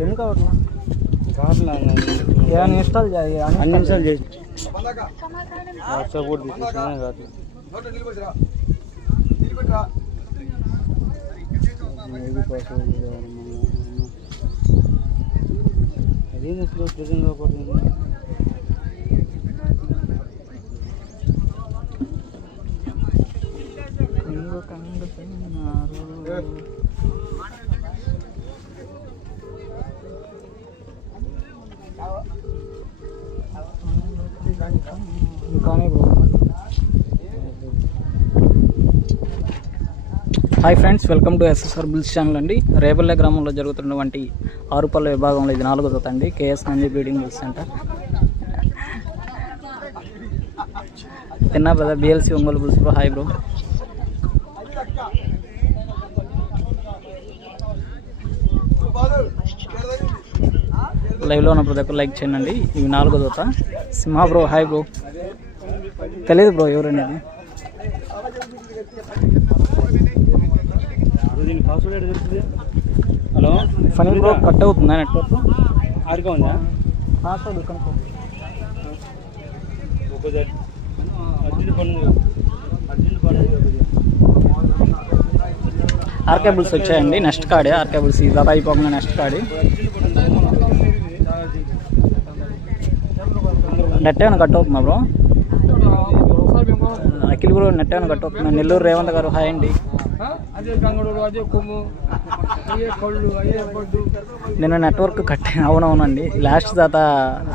ఎందుకు అట్లా కావట్లా ఏమైనా ఇన్స్టాల్ చేయాలి అన్ని నిమిషాలు చేసి వాట్సాప్ కూడా తీసేసినా కాదు ఏది పాస్వర్డ్ కావాలి మన- అదేం అసలు ప్రెజెంట్ కాపాడుతుంది కానీ hi friends welcome to SSR bulls channel అండి. రేపల్లె గ్రామంలో జరుగుతున్నటువంటి ఆరుపల్ల విభాగంలో ఇది నాలుగో జత అండి. KS Nandi breeding bulls centre తిన్నా brother BLC Ongole bulls bro hi bro లైవ్లో ఉన్న ప్రతి ఒక్కరు లైక్ చేయండి. ఇవి నాలుగో జత సింహ బ్రో హాయ్ బ్రో. తెలియదు బ్రో దొరుకుతుంది? హలో? ఫనీ బ్రో కట్ అవుతుందా నెట్వర్క్? ఆరుగా ఉందా? పాస్వర్డ్ కనుక్కో. ఆర్కేబుల్స్ వచ్చాయండి నెక్స్ట్ కార్డే. ఆర్కేబుల్స్ దాదా అయిపోకుండా నెక్స్ట్ కార్డు. నెట్ ఏమైనా కట్ అవుతుందా బ్రో? అఖిల్ బ్రో నెట్ ఏమైనా కట్ అవుతుందా? నెల్లూరు రేవంత్ గారు హాయ్ అండి. నేను నిన్న నెట్వర్క్ కట్ అవునవునండి. లాస్ట్ దాత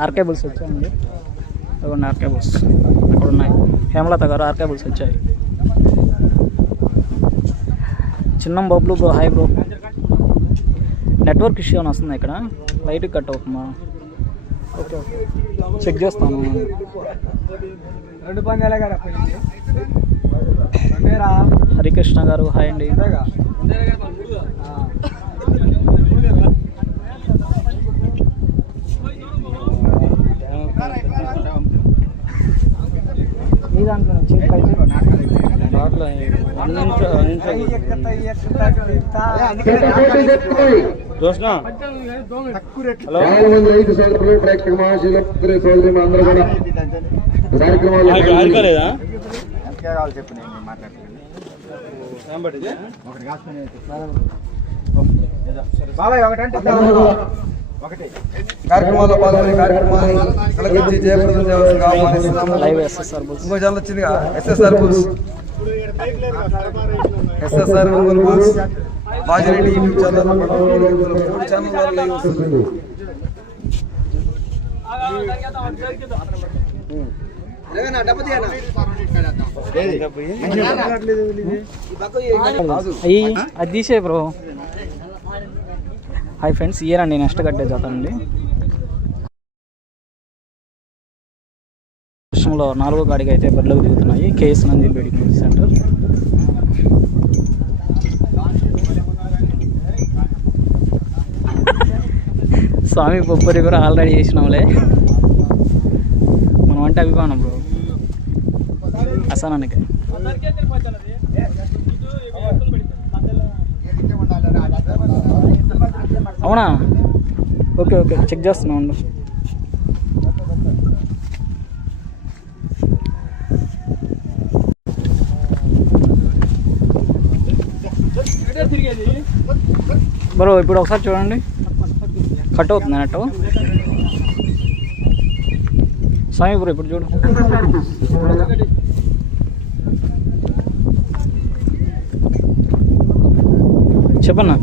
ఆర్కేబుల్స్ వచ్చాయండి. అదిగోండి ఆర్కేబుల్స్ అక్కడ ఉన్నాయి. హేమలత గారు ఆర్కేబుల్స్ వచ్చాయి. చిన్న Bablu bro hi bro. Network issue అని వస్తుంది ఇక్కడ? లైట్ కట్ అవుతుందా? చెక్ చేస్తాను రెండు పందాలే కదా హరికృష్ణ గారు హాయ్ అండి మీ దాంట్లో నుంచి చూసినా ఐదు సోదరులు ప్రేక్షక మహాశీల సోదరి అందరూ కూడా కార్యక్రమాలు కార్యక్రమాల్లో పాల్గొనే కార్యక్రమాన్ని జయప్రదం చేయాల్సిందిగా ఆహ్వానిస్తున్నాము లైవ్ ఎస్ఎస్ఆర్ బుల్స్. ఇంకో ఛానల్ వచ్చిందిగా. SSR SSR SSR box Bajireddy YouTube channel మూడు ఛానల్ ద్వారా వస్తుంది అది తీసే బ్రో. హాయ్ ఫ్రెండ్స్ ఇయర్ అండి నెక్స్ట్ కట్టే జాత అండి వర్షంలో నాలుగో గాడికి అయితే బరిలోకి దిగుతున్నాయి. KS Nandi medical centre. Swami పొప్పరి కూడా ఆల్రెడీ చేసినాంలే. మనం అంటే అభిమానం బ్రో. అసానానికి అవునా? Okay okay. చెక్ చేస్తున్నా బ్రో ఇప్పుడు ఒకసారి చూడండి. కట్ అవుతుంది అన్నట్టు. స్వామి బ్రో ఇప్పుడు చూడు. చెప్పన్నా?